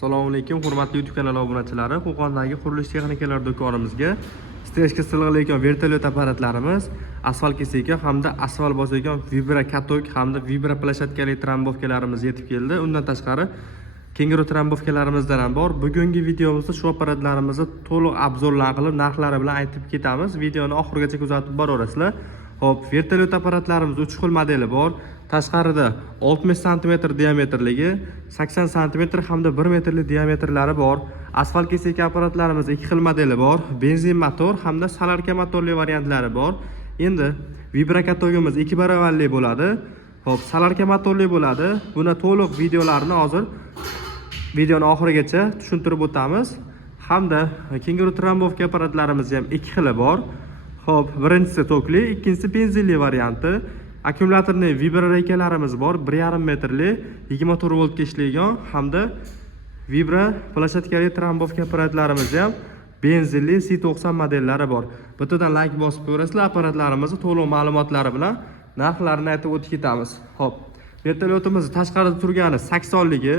Assalomu alaykum, hurmatli YouTube kanali obunachilari. Qo'qondagi qurilish texnikalari do'konimizga strechka sig'iladigan vertolyot apparatlarimiz, asfalt kesayotgan hamda asfalt bosayotgan vibra katok hamda vibra plashatkali trambovkalarimiz yetib keldi. Undan tashqari kenguru trambovkalarimizdan ham bor. Bugungi videomizda shu apparatlarimizni to'liq obzorlar qilib, narxlari bilan aytib ketamiz. Videoni oxirigacha kuzatib boraverasizlar. Hop, vertolyot apparatlarimiz 3 xil modeli bor. Tashqarida 60 sm diametrligi, 80 sm hamda 1 metrlik diametrlari bor. Asfalt kesayotgan apparatlarimiz 2 xil modeli bor. Benzin motor hamda solarka motorli variantlari bor. Endi vibrakatogimiz 2 baravarli bo'ladi. Hop, solarka motorli bo'ladi. Buni to'liq videolarini hozir videoni oxirigacha tushuntirib o'tamiz. Hamda kenguru trambovka apparatlarimiz ham 2 xili bor. Hop, birinchisi tokli, ikkinchisi benzinli varianti. Akkumulyatorli vibra reykalarimiz bor, 1,5 metrli, 24 voltga ishlaydigan hamda vibra plashatkali trambovka apparatlarimiz ham benzinli C90 modellari bor. Bittadan like bosib ko'rasizlar, apparatlarimizni to'liq ma'lumotlari bilan narxlarini aytib o'tib ketamiz. Hop, vertolyotimiz tashqarida turgani 80ligi,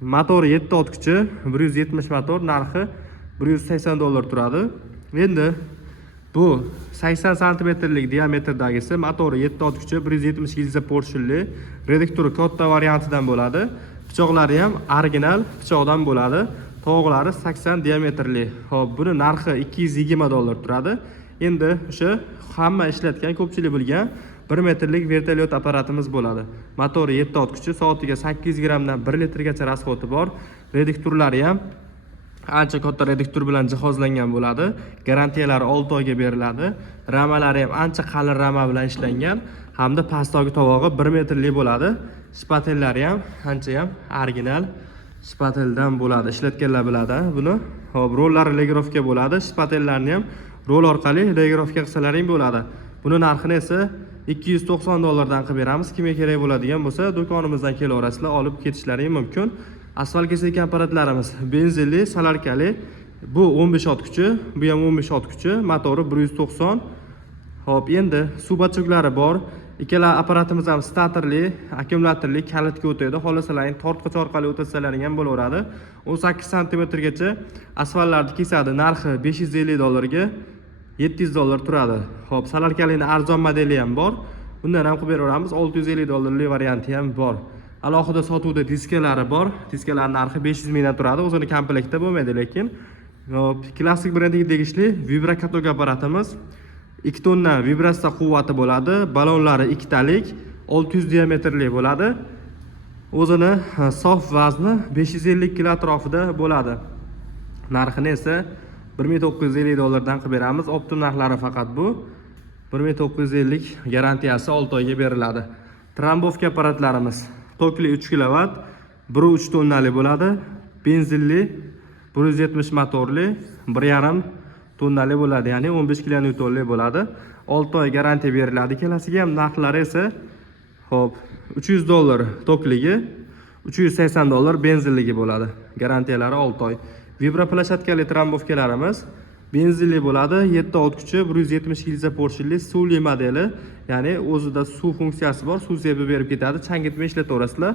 motori 7 ot kuchi, 170 motor, narxi $180 turadi. Endi bu 80 sm diametrdagisi, motori 7 ot kuchi, 170 gilza porshilli, reduktori katta variantidan bo'ladi. Pichoqlari ham original pichoqdan bo'ladi. To'g'lari 80 diametrli. Hop, buni narxi $220 turadi. Endi o'sha hamma ishlatgan, ko'pchilik bilgan 1 metrlik vertolyot apparatimiz bo'ladi. Motori 7 ot kuchi, soatiga 8 grammdan 1 litrgacha rasxoti bor. Reduktorlari ham ancha katta reduktor bilan jihozlangan bo'ladi. Garantiyalari 6 oyga beriladi. Ramalari ham ancha qalin rama bilan ishlangan hamda pastdagi tovog'i 1 metrli bo'ladi. Shpatellari ham ancha ham original shpateldan bo'ladi. Ishlatganlar biladi buni. Hop, rollari legirovka bo'ladi. Shpatellarni ham roll orqali legirovka qilsalaring bo'ladi. Buni narxini esa $290 dan qilib beramiz. Kimga kerak bo'ladigan bo'lsa, do'konimizdan kelaverasizlar, olib ketishlaring mumkin. Asfalt kesayotgan apparatlarimiz benzinli, solarkali. Bu 15 ot kuchi, bu ham 15 ot kuchi, motori 190. Hop, endi suv bachoklari bor. Ikkala apparatimiz ham statorli, akkumulyatorli, kalitga o'tadi. Xohlasalaring tortqich orqali o'tatsalaring ham bo'laveradi. 18 sm gacha asfaltlarni kesadi. Narxi $550 ga $700 turadi. Hop, solarkalining arzon modeli ham bor. Bundan ham qilib beraveramiz. $650 varianti ham bor. Alohida sotuvda diskalari bor. Diskalar narxi 500 mingdan turadi. O'zini komplektda bo'lmaydi, lekin klassik brendiga tegishli vibrakatog apparatimiz 2 tonna vibratsiya quvvati bo'ladi. Balonlari 2 talik, 600 diametrli bo'ladi. O'zini sof vazni 550 kg atrofida bo'ladi. Narxini esa $1950 dan qilib beramiz. Optim narxlari faqat bu. 1950 garantiyasi 6 oyga beriladi. Trambovka apparatlarimiz tokli 3 kW, 1,3 tonnali bo'ladi. Benzinli, 170 motorli, 1,5 tonnali bo'ladi, ya'ni 15 kN bo'ladi. 6 oy garantiya beriladi. Kelasiga ham narxlari esa hop, $300 tokligi, $380 benzinligi bo'ladi. Garantiyalari 6 oy. Vibra plashatkali trambovkalarimiz benzinli bo'ladi, 7 ot kuchi, 170 gilza porshilli, suvli modeli, ya'ni o'zida suv funksiyasi bor, suv sepib berib ketadi, changitmay ishlataverasizlar.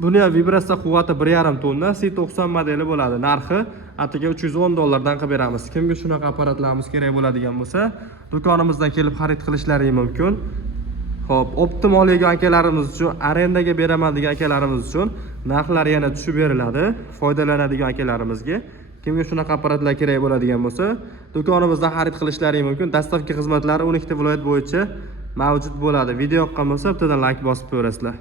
Buni ham vibratsiya quvvati 1,5 tonna, C90 modeli bo'ladi. Narxi atiga $310 dan qilib beramiz. Kimga shunaqa apparatlarimiz kerak bo'ladigan bo'lsa, do'konimizdan kelib xarid qilishlari mumkin. Hop, optim olgan akalarimiz uchun, arendaga beraman degan akalarimiz uchun narxlar yana tushib beriladi, foydalanadigan akalarimizga. Kimga shunaqa apparatlar kerak bo'ladigan bo'lsa, do'konimizdan xarid qilishlari mumkin. Dastavka xizmatlari 12 ta viloyat bo'yicha mavjud bo'ladi. Video yoqqan bo'lsa, bittadan like bosib qo'yasizlar.